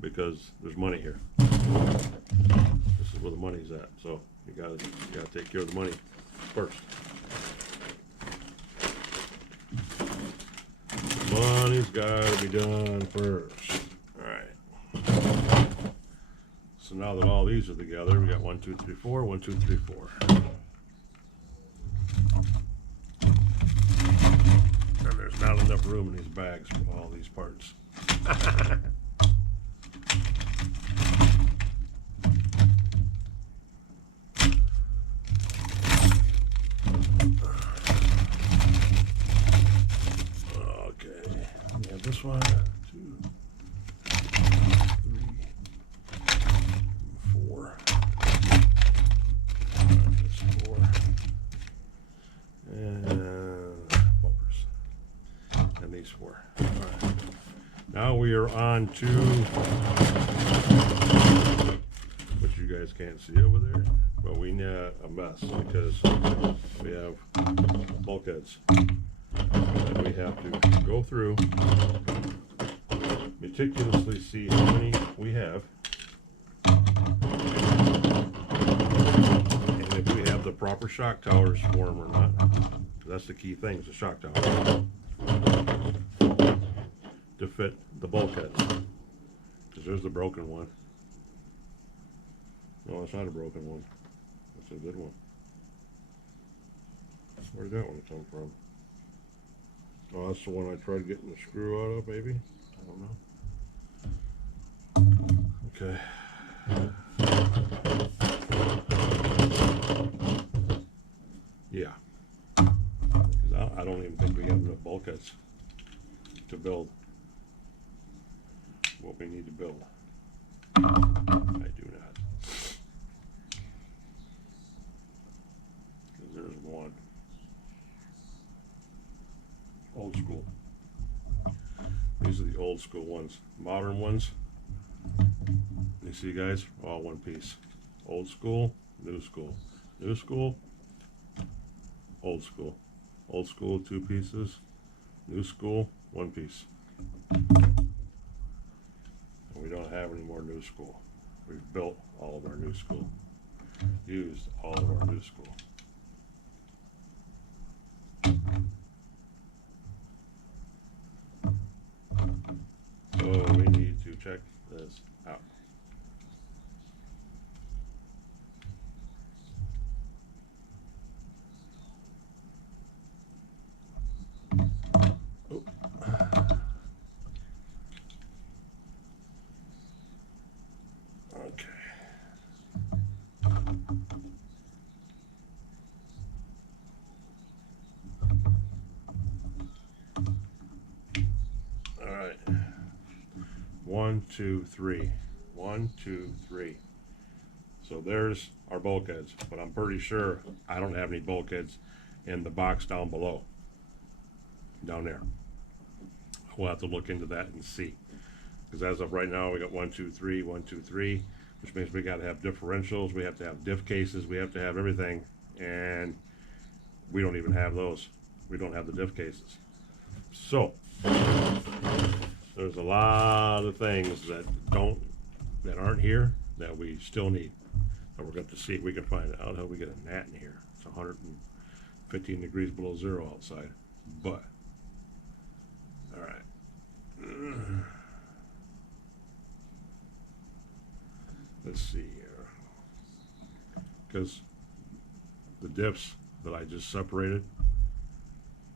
because there's money here. This is where the money's at. So you gotta take care of the money first. Money's got to be done first. All right. So now that all these are together, we got 1, 2, 3, 4. 1, 2, 3, 4. And there's not enough room in these bags for all these parts. This one, 2, 3, 4. That's 4. And bumpers. And these 4. All right. Now we are on to what you guys can't see over there, but we need a mess because we have bulkheads. And we have to go through, meticulously see how many we have, and if we have the proper shock towers for them or not. That's the key thing, is the shock tower to fit the bulkheads. Because there's the broken one. No, it's not a broken one. That's a good one. Where'd that one come from? Oh, that's the one I tried getting the screw out of, maybe? I don't know. Okay. Yeah. Because I don't even think we have enough bulkheads to build what we need to build. I do not. Because there's one. Old school. These are the old school ones. Modern ones, you see guys, all one piece. Old school, new school. New school, old school. Old school, 2 pieces. New school, 1 piece. And we don't have any more new school. We've built all of our new school. Used all of our new school. So we need to check this out. Oh. Okay. All right. 1, 2, 3. 1, 2, 3. So there's our bulkheads, but I'm pretty sure I don't have any bulkheads and the box down below, down there. We'll have to look into that and see, because as of right now we got 1, 2, 3, 1, 2, 3, which means we got to have differentials, we have to have diff cases, we have to have everything, and we don't even have those. We don't have the diff cases. So there's a lot of things that aren't here that we still need. And we're going to see if we can find out how we get a gnat in here. It's 115 degrees below zero outside. But all right. Let's see here. Because the diffs that I just separated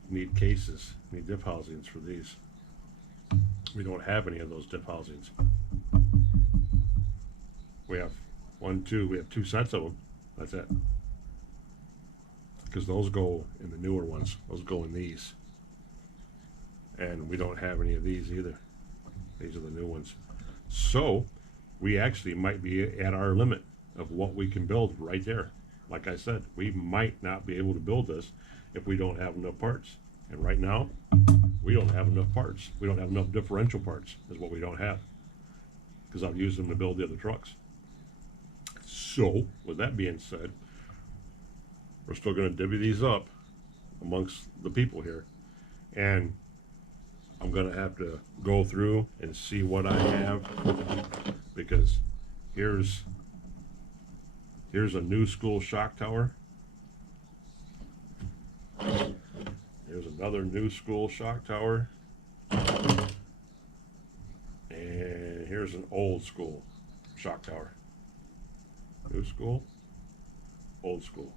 need cases, need diff housings for these. We don't have any of those diff housings. We have we have 2 sets of them. That's it. Because those go in the newer ones. Those go in these. And we don't have any of these either. These are the new ones. So we actually might be at our limit of what we can build right there. Like I said, we might not be able to build this if we don't have enough parts. And right now, we don't have enough parts. We don't have enough differential parts is what we don't have. Because I've used them to build the other trucks. So, with that being said, we're still going to divvy these up amongst the people here. And I'm going to have to go through and see what I have. Because here's a new school shock tower. Here's another new school shock tower. And here's an old school shock tower. New school, old school.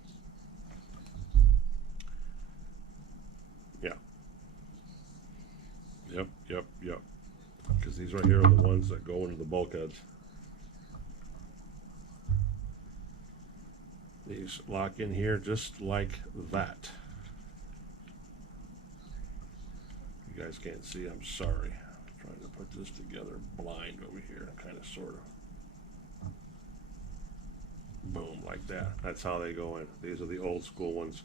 Yeah. Yep. Because these right here are the ones that go into the bulkheads. These lock in here just like that. You guys can't see, I'm sorry. I'm trying to put this together blind over here, kind of, sort of. Boom, like that. That's how they go in. These are the old school ones.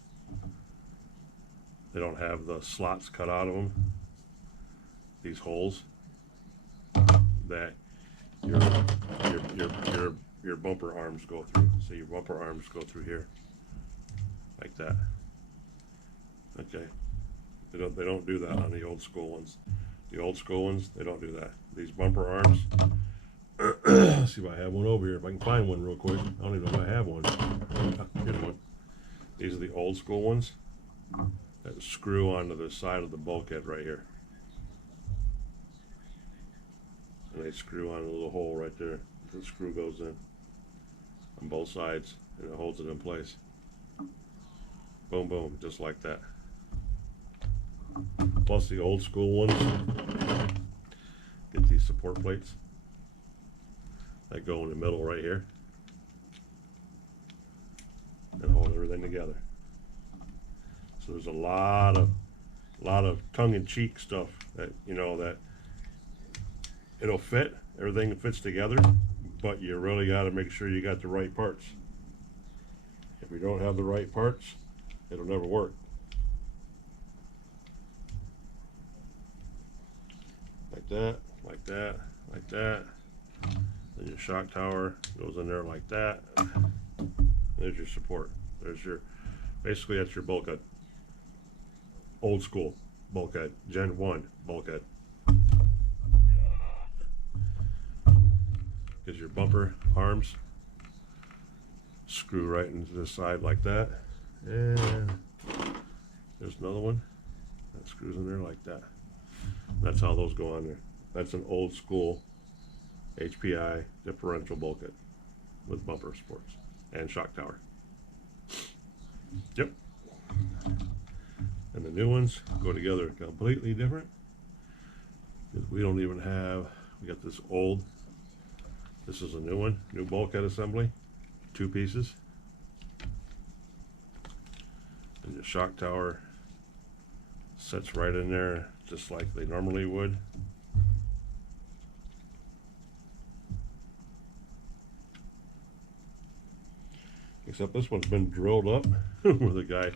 They don't have the slots cut out of them. These holes that your bumper arms go through. So your bumper arms go through here, like that. Okay. They don't do that on the old school ones. The old school ones, they don't do that. These bumper arms. Let's see if I have one over here. If I can find one real quick. I don't even know if I have one. Here's one. These are the old school ones that screw onto the side of the bulkhead right here. And they screw on a little hole right there. The screw goes in on both sides and it holds it in place. Boom, boom, just like that. Plus the old school ones get these support plates that go in the middle right here and hold everything together. So there's a lot of tongue-in-cheek stuff that, you know, that it'll fit, everything fits together, but you really got to make sure you got the right parts. If you don't have the right parts, it'll never work. Like that, like that, like that. Then your shock tower goes in there like that. There's your support. There's your, basically that's your bulkhead. Old school bulkhead, Gen 1 bulkhead. Because your bumper arms screw right into the side like that. And there's another one that screws in there like that. That's how those go on there. That's an old school HPI differential bulkhead with bumper supports and shock tower. Yep. And the new ones go together completely different. We don't even have, we got this old, this is a new one, new bulkhead assembly, 2 pieces. And the shock tower sits right in there just like they normally would. Except this one's been drilled up where the guy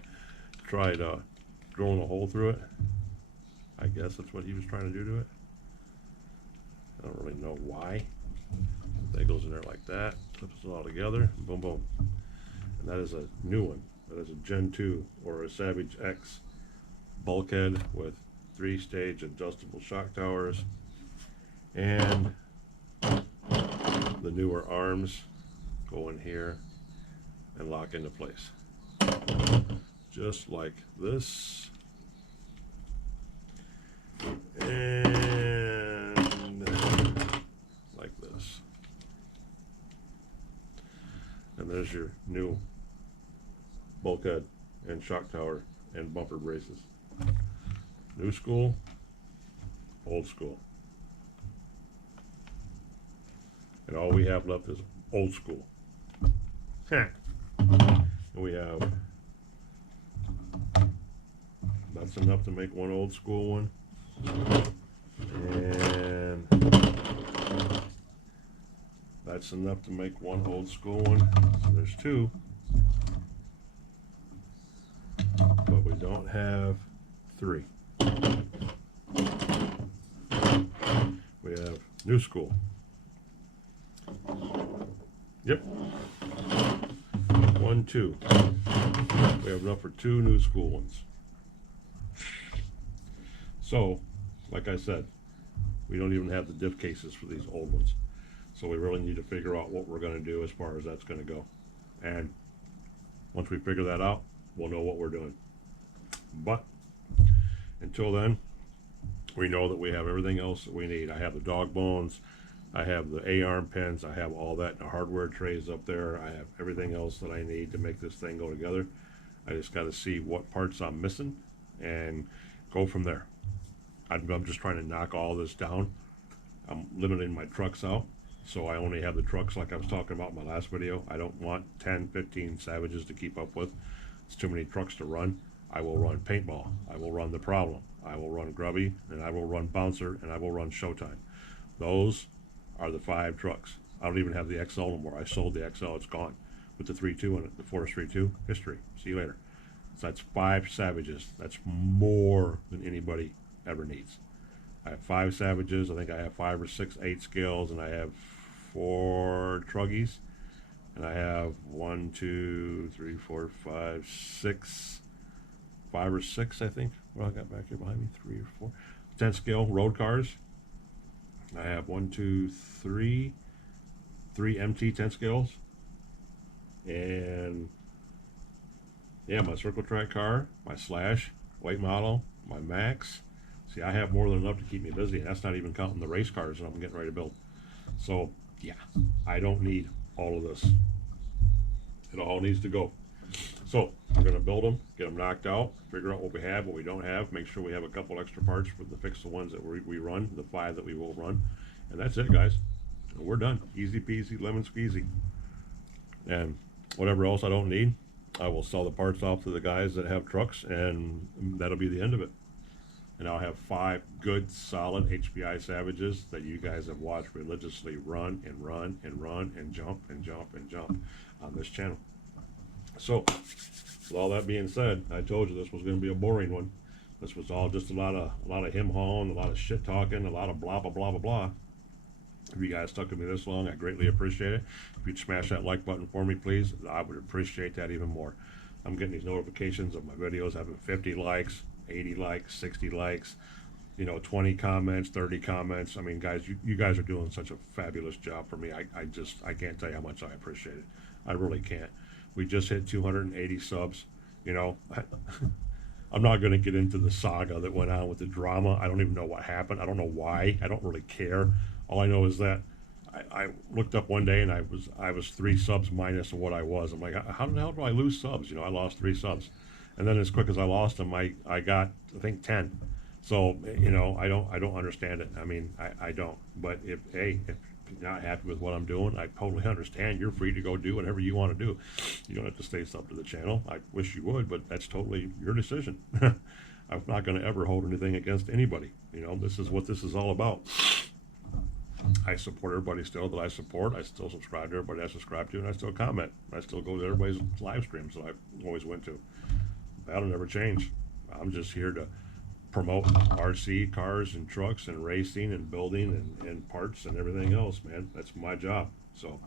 tried drilling a hole through it. I guess that's what he was trying to do to it. I don't really know why. That goes in there like that, clips it all together, boom, boom. And that is a new one. That is a Gen 2 or a Savage X bulkhead with 3-stage adjustable shock towers and the newer arms go in here and lock into place. Just like this. And like this. And there's your new bulkhead and shock tower and bumper braces. New school, old school. And all we have left is old school. And we have, that's enough to make one old school one. And that's enough to make one old school one. So there's two. But we don't have three. We have new school. Yep. 1, 2. We have enough for 2 new school ones. So, like I said, we don't even have the diff cases for these old ones. So we really need to figure out what we're going to do as far as that's going to go. And once we figure that out, we'll know what we're doing. But until then, we know that we have everything else that we need. I have the dog bones, I have the A-arm pins, I have all that in the hardware trays up there. I have everything else that I need to make this thing go together. I just got to see what parts I'm missing and go from there. I'm just trying to knock all this down. I'm limiting my trucks out, so I only have the trucks like I was talking about in my last video. I don't want 10, 15 Savages to keep up with. It's too many trucks to run. I will run Paintball, I will run The Problem, I will run Grubby, and I will run Bouncer, and I will run Showtime. Those are the 5 trucks. I don't even have the XL no more. I sold the XL, it's gone. With the 3.2 in it, the Force 3.2, history. See you later. So that's 5 Savages. That's more than anybody ever needs. I have 5 Savages. I think I have 5 or 6 8 scales, and I have 4 Truggies, and I have 1, 2, 3, 4, 5, 6, 5 or 6, I think. Well, I got back here behind me, 3 or 4. 10 scale road cars. I have 1, 2, 3 MT 10 scales, and yeah, my circle track car, my Slash white model, my Max. See, I have more than enough to keep me busy. That's not even counting the race cars that I'm getting ready to build. So yeah, I don't need all of this. It all needs to go. So we're going to build them, get them knocked out, figure out what we have, what we don't have, make sure we have a couple extra parts for to fix the ones that we run, the 5 that we will run, and that's it, guys. We're done. Easy peasy, lemon squeezy. And whatever else I don't need, I will sell the parts off to the guys that have trucks, and that'll be the end of it. And I'll have 5 good, solid HPI Savages that you guys have watched religiously run and run and run and jump and jump and jump on this channel. So, with all that being said, I told you this was going to be a boring one. This was all just a lot of him hawing, a lot of shit talking, a lot of blah blah blah blah blah. If you guys stuck with me this long, I greatly appreciate it. If you'd smash that like button for me, please, I would appreciate that even more. I'm getting these notifications of my videos having 50 likes, 80 likes, 60 likes, 20 comments, 30 comments. I mean, guys, you guys are doing such a fabulous job for me. I can't tell you how much I appreciate it. I really can't. We just hit 280 subs. I'm not going to get into the saga that went on with the drama. I don't even know what happened. I don't know why. I don't really care. All I know is that I looked up one day and I was 3 subs minus of what I was. I'm like, how the hell do I lose subs? I lost 3 subs, and then as quick as I lost them, I got, I think, 10. So I don't understand it. I mean, I don't. But if you're not happy with what I'm doing, I totally understand. You're free to go do whatever you want to do. You don't have to stay sub to the channel. I wish you would, but that's totally your decision. I'm not going to ever hold anything against anybody. This is what this is all about. I support everybody still that I support. I still subscribe to everybody I subscribe to, and I still comment. I still go to everybody's live streams that I always went to. That'll never change. I'm just here to promote RC cars and trucks and racing and building and parts and everything else, man. That's my job. So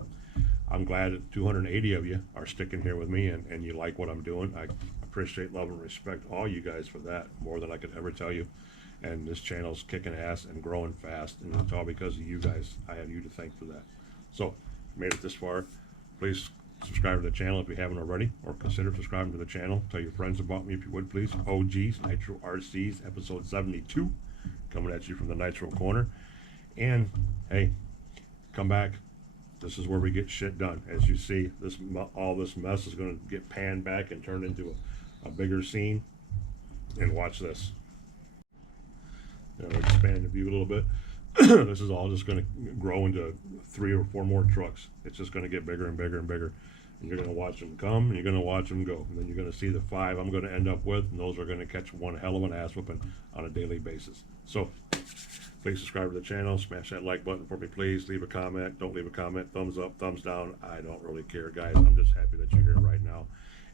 I'm glad that 280 of you are sticking here with me and you like what I'm doing. I appreciate, love, and respect all you guys for that more than I could ever tell you. And this channel's kicking ass and growing fast, and it's all because of you guys. I have you to thank for that. So, made it this far. Please subscribe to the channel if you haven't already, or consider subscribing to the channel. Tell your friends about me if you would, please. OGs, Nitro RCs, episode 72, coming at you from the Nitro Corner. And, hey, come back. This is where we get shit done. As you see, all this mess is going to get panned back and turned into a bigger scene. And watch this. Expand the view a little bit. This is all just going to grow into 3 or 4 more trucks. It's just going to get bigger and bigger and bigger. And you're going to watch them come, and you're going to watch them go. And then you're going to see the 5 I'm going to end up with, and those are going to catch one hell of an ass whooping on a daily basis. So, please subscribe to the channel. Smash that like button for me, please. Leave a comment. Don't leave a comment. Thumbs up, thumbs down. I don't really care, guys. I'm just happy that you're here right now.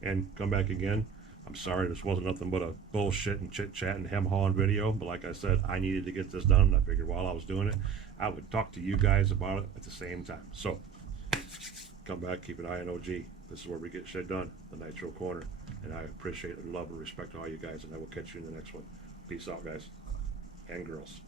And come back again. I'm sorry this wasn't nothing but a bullshit and chit-chat and hem-hawing video, but like I said, I needed to get this done, and I figured while I was doing it, I would talk to you guys about it at the same time. So, come back, keep an eye on OG. This is where we get shit done, the Nitro Corner. And I appreciate and love and respect all you guys, and I will catch you in the next one. Peace out, guys and girls.